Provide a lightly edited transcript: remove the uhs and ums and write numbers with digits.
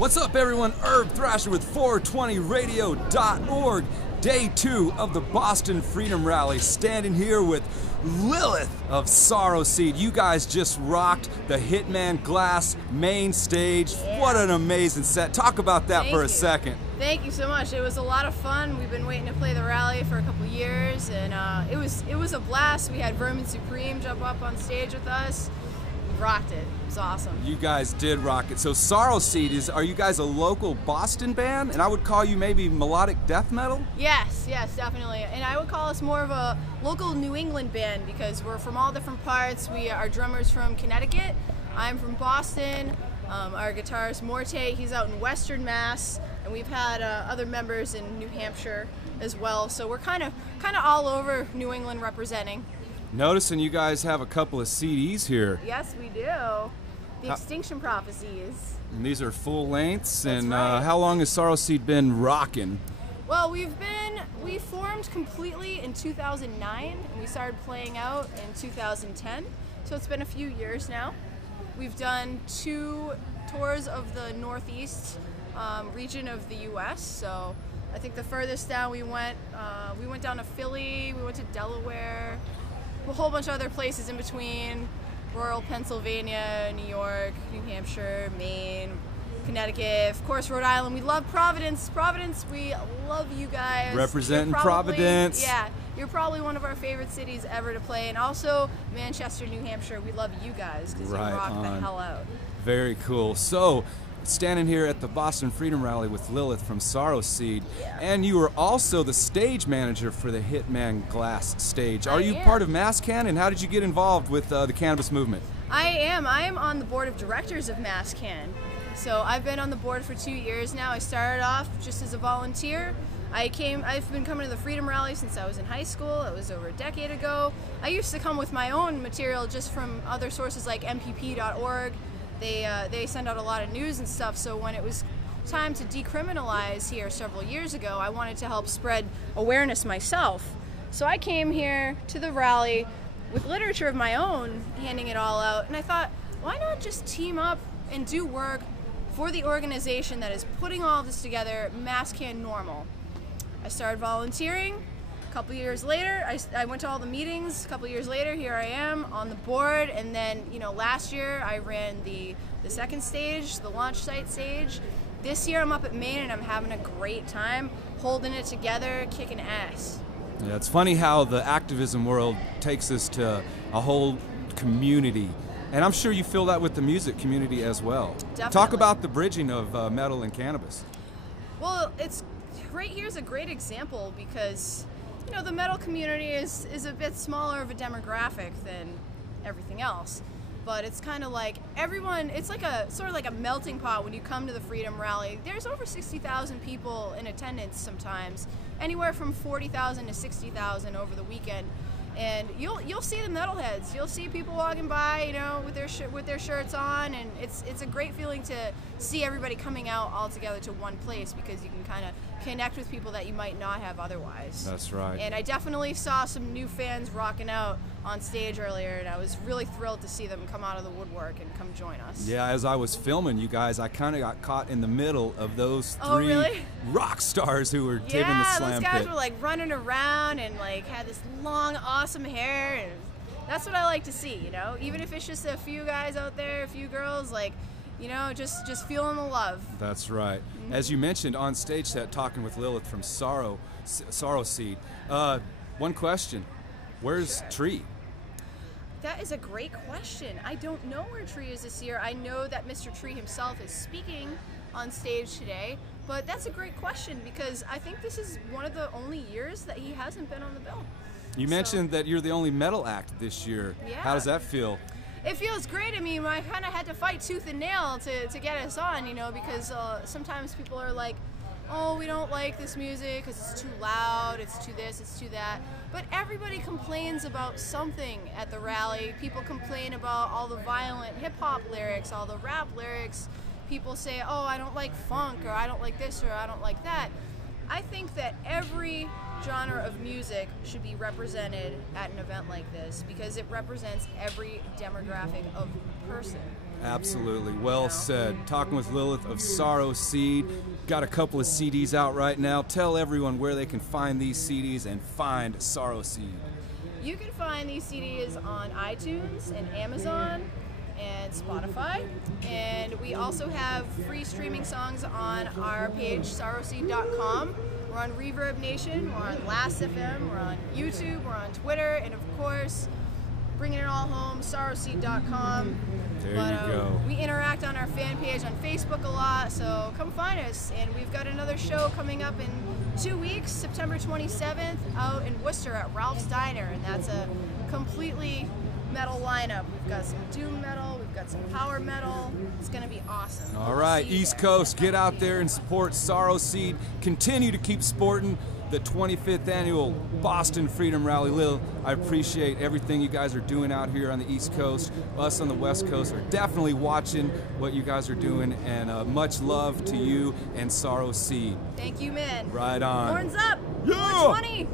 What's up, everyone? Herb Thrasher with 420radio.org. Day 2 of the Boston Freedom Rally. Standing here with Lilith of SorrowSeed. You guys just rocked the Hitman Glass main stage. Yeah. What an amazing set. Talk about that for a second. Thank you so much. It was a lot of fun. We've been waiting to play the rally for a couple years, and it was a blast. We had Vermin Supreme jump up on stage with us. We rocked it. It was awesome. You guys did rock it. So SorrowSeed, are you guys a local Boston band? And I would call you maybe melodic death metal? Yes, definitely. And I would call us more of a local New England band because we're from all different parts. Our drummer's from Connecticut. I'm from Boston. Our guitarist Morte, he's out in Western Mass, and we've had other members in New Hampshire as well. So we're kind of all over New England representing. Noticing you guys have a couple of CDs here. Yes, we do. The Extinction Prophecies. And these are full lengths. That's and right. How long has SorrowSeed been rocking? Well, we formed completely in 2009, and we started playing out in 2010. So it's been a few years now. We've done 2 tours of the Northeast region of the U.S. So I think the furthest down we went down to Philly, we went to Delaware, a whole bunch of other places in between, rural Pennsylvania, New York, New Hampshire, Maine, Connecticut, of course Rhode Island. We love Providence. Providence, we love you guys. Representing Providence. Yeah, you're probably one of our favorite cities ever to play. And also Manchester, New Hampshire, we love you guys because you rock the hell out. Very cool. So, standing here at the Boston Freedom Rally with Lilith from SorrowSeed, and you were also the stage manager for the Hitman Glass stage. Are you part of MassCan, and how did you get involved with the cannabis movement? I am on the board of directors of MassCan. So I've been on the board for 2 years now. I started off just as a volunteer. I've been coming to the Freedom Rally since I was in high school. It was over a decade ago. I used to come with my own material just from other sources like mpp.org. They send out a lot of news and stuff, so when it was time to decriminalize here several years ago, I wanted to help spread awareness myself. So I came here to the rally with literature of my own, handing it all out, and I thought, why not just team up and do work for the organization that is putting all this together, MassCan Normal. I started volunteering. A couple years later, I went to all the meetings. A couple years later, here I am on the board. And then, last year I ran the second stage, the launch site stage. This year I'm up at Maine and I'm having a great time holding it together, kicking ass. Yeah, it's funny how the activism world takes us to a whole community. And I'm sure you feel that with the music community as well. Definitely. Talk about the bridging of metal and cannabis. Well, right here's a great example because the metal community is a bit smaller of a demographic than everything else, but it's kind of like everyone. It's like sort of like a melting pot when you come to the Freedom Rally. There's over 60,000 people in attendance sometimes, anywhere from 40,000 to 60,000 over the weekend. And you'll see the metalheads. You'll see people walking by, with their shirts on, and it's a great feeling to see everybody coming out all together to one place because you can kind of connect with people that you might not have otherwise. That's right. And I definitely saw some new fans rocking out on stage earlier, and I was really thrilled to see them come out of the woodwork and come join us. Yeah, as I was filming you guys, I kind of got caught in the middle of those 3 really? rock stars who were taking the slam those guys pit. were like running around and like had this long, awesome hair, and that's what I like to see. Even if it's just a few guys out there, a few girls, like. Just feeling the love. That's right. Mm-hmm. As you mentioned on stage set, talking with Lilith from SorrowSeed. One question: where's Tree? That is a great question. I don't know where Tree is this year. I know that Mr. Tree himself is speaking on stage today, but that's a great question because I think this is one of the only years that he hasn't been on the bill. You mentioned that you're the only metal act this year. Yeah. How does that feel? It feels great. I mean, I kind of had to fight tooth and nail to get us on, because sometimes people are like, oh, we don't like this music because it's too loud, it's too this, it's too that. But everybody complains about something at the rally. People complain about all the violent hip-hop lyrics, all the rap lyrics. People say, oh, I don't like funk, or I don't like this, or I don't like that. I think that every genre of music should be represented at an event like this because it represents every demographic of person. Absolutely. Well said. Talking with Lilith of SorrowSeed. Got a couple of CDs out right now. Tell everyone where they can find these CDs and find SorrowSeed. You can find these CDs on iTunes and Amazon and Spotify. And we also have free streaming songs on our page, SorrowSeed.com. We're on Reverb Nation, we're on Last.fm, we're on YouTube, we're on Twitter, and of course, bringing it all home, SorrowSeed.com. There you go. We interact on our fan page on Facebook a lot, so come find us. And we've got another show coming up in 2 weeks, September 27th, out in Worcester at Ralph's Diner, and that's a completely metal lineup. We've got some doom metal, we've got some power metal. It's going to be awesome. All right, East Coast, get out there and support SorrowSeed. Continue to keep sporting the 25th annual Boston Freedom Rally. Lil, I appreciate everything you guys are doing out here on the East Coast. Us on the West Coast are definitely watching what you guys are doing, and much love to you and SorrowSeed. Thank you, man. Right on. Horns up! Yeah! 420!